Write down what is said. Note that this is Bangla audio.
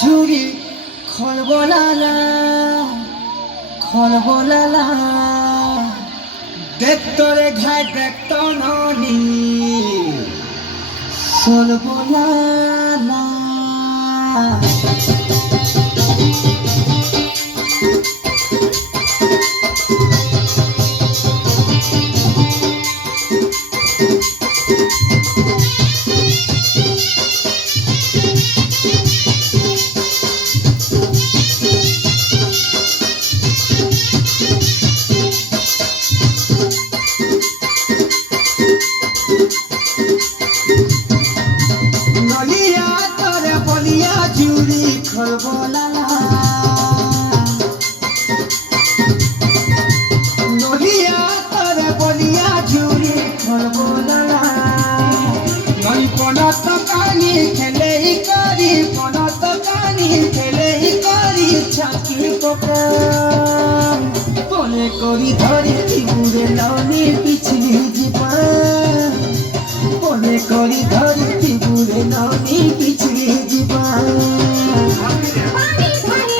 ঝুড়ি খলবলালা খলবলালা দেখতরে ঘাই দেখত ননি খলবলালা নলিয়া তরে বলিয়া ঝুড়ি খলবলালা নলিয়া তরে বলিয়া ঝুড়ি খলবলালা নই পনত কানি খেলেই করি পনত কানি খেলেই করি ছাকি পকা বলে করি ধরি ত্রিপুরে ননি পিছলি জীবা বলে করি ধরি ত্রিপুরে ননি পিছলি জীবা